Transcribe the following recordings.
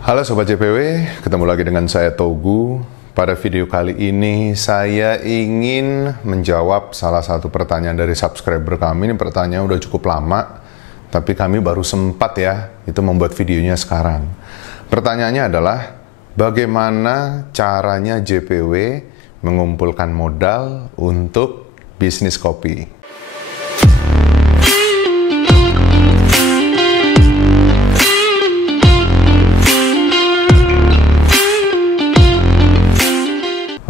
Halo Sobat JPW, ketemu lagi dengan saya Togu. Pada video kali ini saya ingin menjawab salah satu pertanyaan dari subscriber kami. Ini pertanyaan udah cukup lama, tapi kami baru sempat ya, itu membuat videonya sekarang. Pertanyaannya adalah, bagaimana caranya JPW mengumpulkan modal untuk bisnis kopi?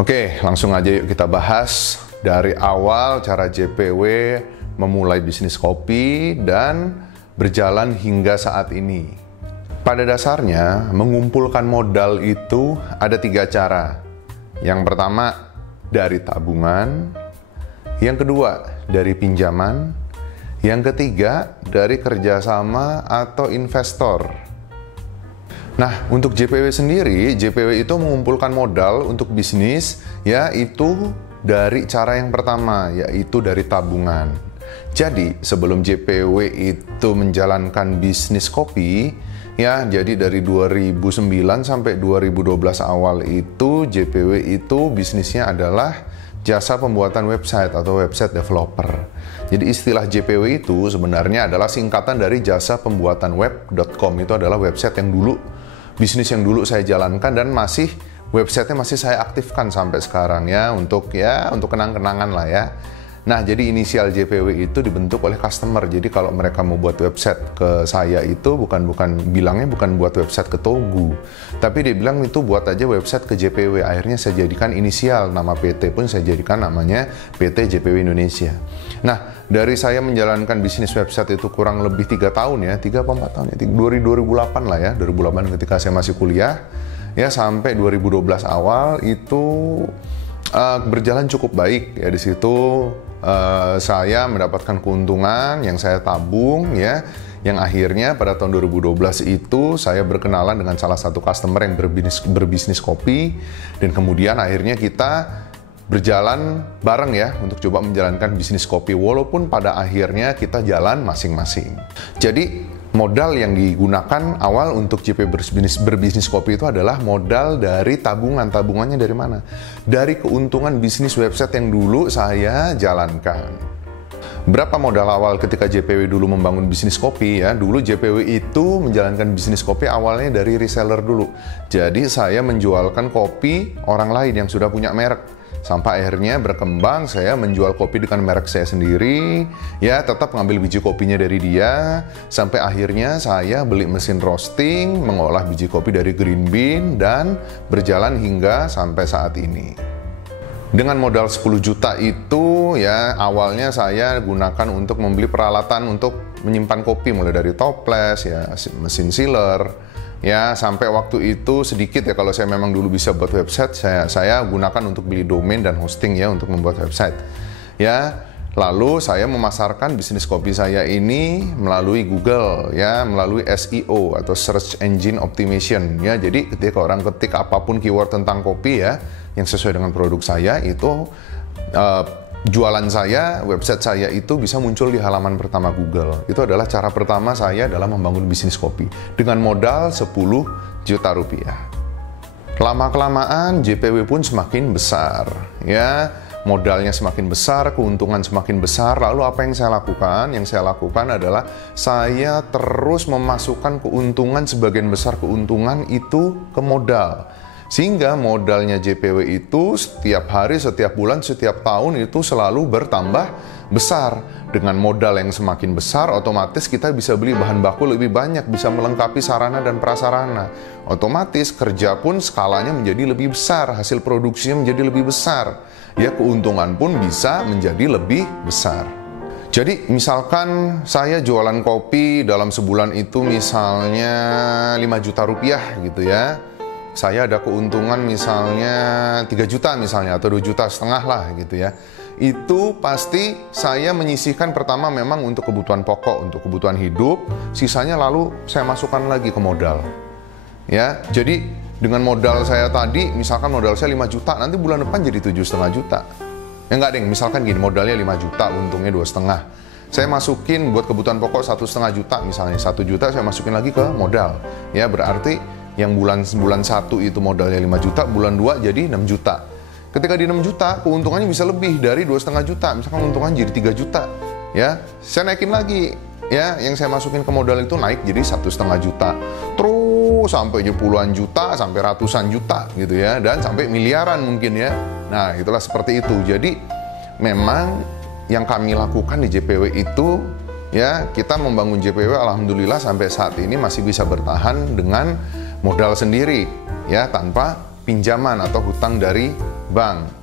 Oke, langsung aja yuk kita bahas dari awal cara JPW memulai bisnis kopi dan berjalan hingga saat ini. Pada dasarnya, mengumpulkan modal itu ada 3 cara. Yang pertama, dari tabungan. Yang kedua, dari pinjaman. Yang ketiga, dari kerjasama atau investor. Nah, untuk JPW sendiri, JPW itu mengumpulkan modal untuk bisnis, yaitu dari cara yang pertama, yaitu dari tabungan. Jadi, sebelum JPW itu menjalankan bisnis kopi, jadi dari 2009 sampai 2012 awal itu, JPW itu bisnisnya adalah jasa pembuatan website atau website developer. Jadi istilah JPW itu sebenarnya adalah singkatan dari jasa pembuatan web.com. Itu adalah website yang dulu, bisnis yang dulu saya jalankan dan websitenya masih saya aktifkan sampai sekarang untuk kenang-kenangan lah ya. Nah, jadi inisial JPW itu dibentuk oleh customer. Jadi kalau mereka mau buat website ke saya itu bilangnya bukan buat website ke Togu, tapi dia bilang itu buat aja website ke JPW. Akhirnya saya jadikan inisial, nama PT pun saya jadikan namanya PT JPW Indonesia. Nah, dari saya menjalankan bisnis website itu kurang lebih 3 tahun 3 apa 4 tahun 2008 lah ya, 2008 ketika saya masih kuliah sampai 2012 awal itu berjalan cukup baik di situ. Saya mendapatkan keuntungan yang saya tabung yang akhirnya pada tahun 2012 itu saya berkenalan dengan salah satu customer yang berbisnis kopi, dan kemudian akhirnya kita berjalan bareng untuk coba menjalankan bisnis kopi, walaupun pada akhirnya kita jalan masing-masing. Jadi modal yang digunakan awal untuk JPW berbisnis kopi itu adalah modal dari tabungan. Tabungannya dari mana? Dari keuntungan bisnis website yang dulu saya jalankan. Berapa modal awal ketika JPW dulu membangun bisnis kopi Dulu JPW itu menjalankan bisnis kopi awalnya dari reseller dulu. Jadi saya menjualkan kopi orang lain yang sudah punya merek. Sampai akhirnya berkembang, saya menjual kopi dengan merek saya sendiri, tetap ngambil biji kopinya dari dia, sampai akhirnya saya beli mesin roasting, mengolah biji kopi dari green bean, dan berjalan hingga sampai saat ini. Dengan modal 10 juta itu, awalnya saya gunakan untuk membeli peralatan untuk menyimpan kopi, mulai dari toples, mesin sealer, sampai waktu itu sedikit kalau saya memang dulu bisa buat website, saya gunakan untuk beli domain dan hosting untuk membuat website. Lalu saya memasarkan bisnis kopi saya ini melalui Google, melalui SEO atau Search Engine Optimization. Jadi ketika orang ketik apapun keyword tentang kopi yang sesuai dengan produk saya, itu jualan saya, website saya itu bisa muncul di halaman pertama Google. Itu adalah cara pertama saya dalam membangun bisnis kopi dengan modal 10 juta rupiah. Lama-kelamaan JPW pun semakin besar, modalnya semakin besar, keuntungan semakin besar. Lalu apa yang saya lakukan? Yang saya lakukan adalah saya terus memasukkan keuntungan, sebagian besar keuntungan itu ke modal. Sehingga modalnya JPW itu setiap hari, setiap bulan, setiap tahun itu selalu bertambah besar. Dengan modal yang semakin besar, otomatis kita bisa beli bahan baku lebih banyak, bisa melengkapi sarana dan prasarana. Otomatis kerja pun skalanya menjadi lebih besar, hasil produksinya menjadi lebih besar. Keuntungan pun bisa menjadi lebih besar. Jadi misalkan saya jualan kopi dalam sebulan itu misalnya 5 juta rupiah gitu saya ada keuntungan misalnya 3 juta misalnya, atau 2,5 juta lah gitu itu pasti saya menyisihkan pertama memang untuk kebutuhan pokok, untuk kebutuhan hidup, sisanya lalu saya masukkan lagi ke modal. Jadi dengan modal saya tadi, misalkan modal saya 5 juta, nanti bulan depan jadi 7,5 juta. Enggak deng, misalkan gini, modalnya 5 juta, untungnya 2,5. Saya masukin buat kebutuhan pokok 1,5 juta misalnya, 1 juta saya masukin lagi ke modal. Berarti yang bulan 1 itu modalnya 5 juta, bulan 2 jadi 6 juta. Ketika di 6 juta, keuntungannya bisa lebih dari 2,5 juta. Misalkan keuntungan jadi 3 juta. Ya, saya naikin lagi. Ya, yang saya masukin ke modal itu naik jadi 1,5 juta. Terus sampai puluhan juta, sampai ratusan juta gitu ya. Dan sampai miliaran mungkin ya. Nah, itulah seperti itu. Jadi, memang yang kami lakukan di JPW itu, ya, kita membangun JPW alhamdulillah sampai saat ini masih bisa bertahan dengan modal sendiri, ya, tanpa pinjaman atau hutang dari bank.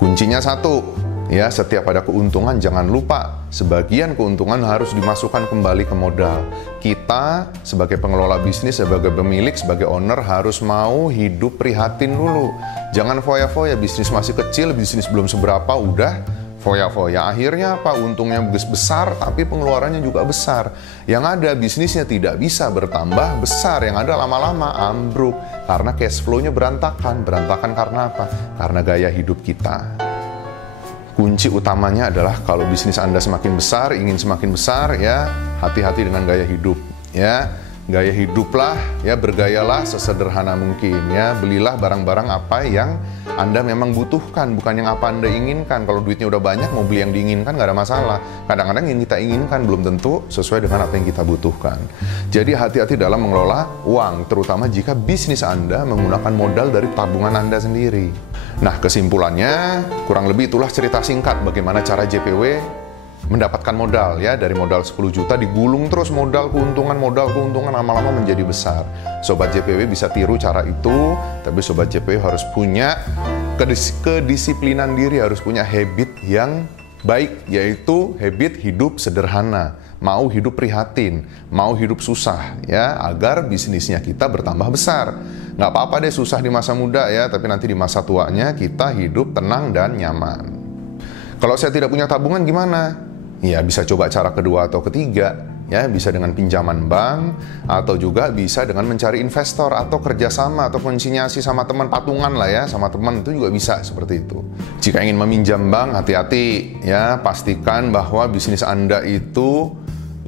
Kuncinya satu, ya, setiap ada keuntungan jangan lupa sebagian keuntungan harus dimasukkan kembali ke modal. Kita sebagai pengelola bisnis, sebagai pemilik, sebagai owner harus mau hidup prihatin dulu. Jangan foya-foya, bisnis masih kecil, bisnis belum seberapa udah foya-foya. Akhirnya apa? Untungnya besar tapi pengeluarannya juga besar. Yang ada bisnisnya tidak bisa bertambah besar, yang ada lama-lama ambruk karena cash flow-nya berantakan. Berantakan karena apa? Karena gaya hidup kita. Kunci utamanya adalah kalau bisnis Anda semakin besar, ingin semakin besar, ya, hati-hati dengan gaya hidup, ya. Gaya hiduplah, ya, bergayalah sesederhana mungkin, ya. Belilah barang-barang apa yang Anda memang butuhkan, bukan yang apa Anda inginkan. Kalau duitnya udah banyak, mau beli yang diinginkan nggak ada masalah. Kadang-kadang yang kita inginkan belum tentu sesuai dengan apa yang kita butuhkan. Jadi hati-hati dalam mengelola uang, terutama jika bisnis Anda menggunakan modal dari tabungan Anda sendiri. Nah, kesimpulannya kurang lebih itulah cerita singkat bagaimana cara JPW mendapatkan modal, ya, dari modal 10 juta digulung terus modal keuntungan lama-lama menjadi besar. Sobat JPW bisa tiru cara itu, tapi Sobat JPW harus punya kedisiplinan diri, harus punya habit yang baik, yaitu habit hidup sederhana, mau hidup prihatin, mau hidup susah, ya, agar bisnisnya kita bertambah besar. Nggak apa-apa deh susah di masa muda, ya, tapi nanti di masa tuanya kita hidup tenang dan nyaman. Kalau saya tidak punya tabungan gimana? Ya, bisa coba cara kedua atau ketiga, ya, bisa dengan pinjaman bank, atau juga bisa dengan mencari investor, atau kerjasama, atau konsinyasi sama teman, patungan lah, ya, sama teman, itu juga bisa seperti itu. Jika ingin meminjam bank, hati-hati, ya, pastikan bahwa bisnis Anda itu,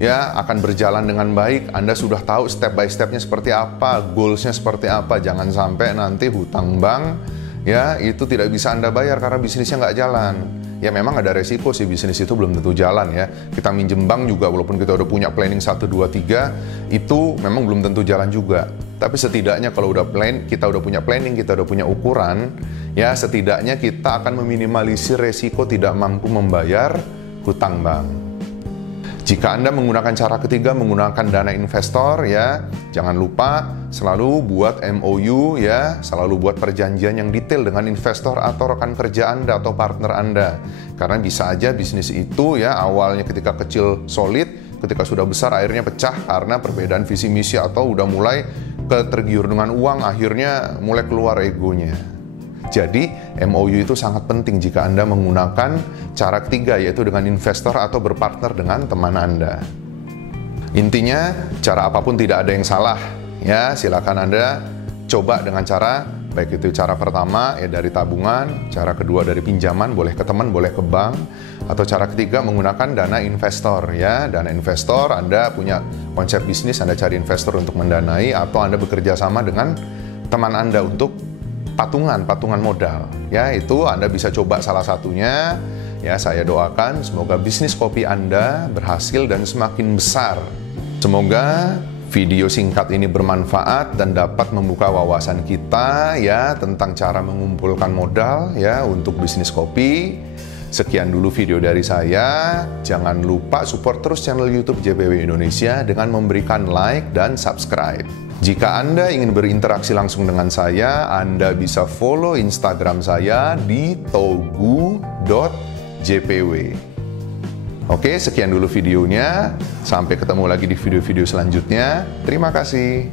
ya, akan berjalan dengan baik. Anda sudah tahu step by stepnya seperti apa, goalsnya seperti apa. Jangan sampai nanti hutang bank, ya, itu tidak bisa Anda bayar karena bisnisnya nggak jalan. Ya, memang ada resiko sih, bisnis itu belum tentu jalan, ya. Kita minjem bank juga walaupun kita udah punya planning 1, 2, 3, itu memang belum tentu jalan juga. Tapi setidaknya kalau kita udah punya planning, kita udah punya ukuran, ya, setidaknya kita akan meminimalisir resiko tidak mampu membayar hutang bank. Jika Anda menggunakan cara ketiga, menggunakan dana investor, ya, jangan lupa selalu buat MOU, ya, selalu buat perjanjian yang detail dengan investor atau rekan kerja Anda atau partner Anda. Karena bisa aja bisnis itu, ya, awalnya ketika kecil solid, ketika sudah besar akhirnya pecah karena perbedaan visi misi atau udah mulai ketergiur dengan uang, akhirnya mulai keluar egonya. Jadi, MOU itu sangat penting jika Anda menggunakan cara ketiga, yaitu dengan investor atau berpartner dengan teman Anda. Intinya, cara apapun tidak ada yang salah, ya. Silakan Anda coba dengan cara, baik itu cara pertama, ya, dari tabungan, cara kedua dari pinjaman, boleh ke teman, boleh ke bank, atau cara ketiga menggunakan dana investor, ya. Dana investor, Anda punya konsep bisnis, Anda cari investor untuk mendanai, atau Anda bekerja sama dengan teman Anda untuk patungan modal, ya. Itu Anda bisa coba salah satunya, ya. Saya doakan semoga bisnis kopi Anda berhasil dan semakin besar. Semoga video singkat ini bermanfaat dan dapat membuka wawasan kita, ya, tentang cara mengumpulkan modal, ya, untuk bisnis kopi. Sekian dulu video dari saya. Jangan lupa support terus channel YouTube JPW Indonesia dengan memberikan like dan subscribe. Jika Anda ingin berinteraksi langsung dengan saya, Anda bisa follow Instagram saya di togu.jpw. Oke, sekian dulu videonya. Sampai ketemu lagi di video-video selanjutnya. Terima kasih.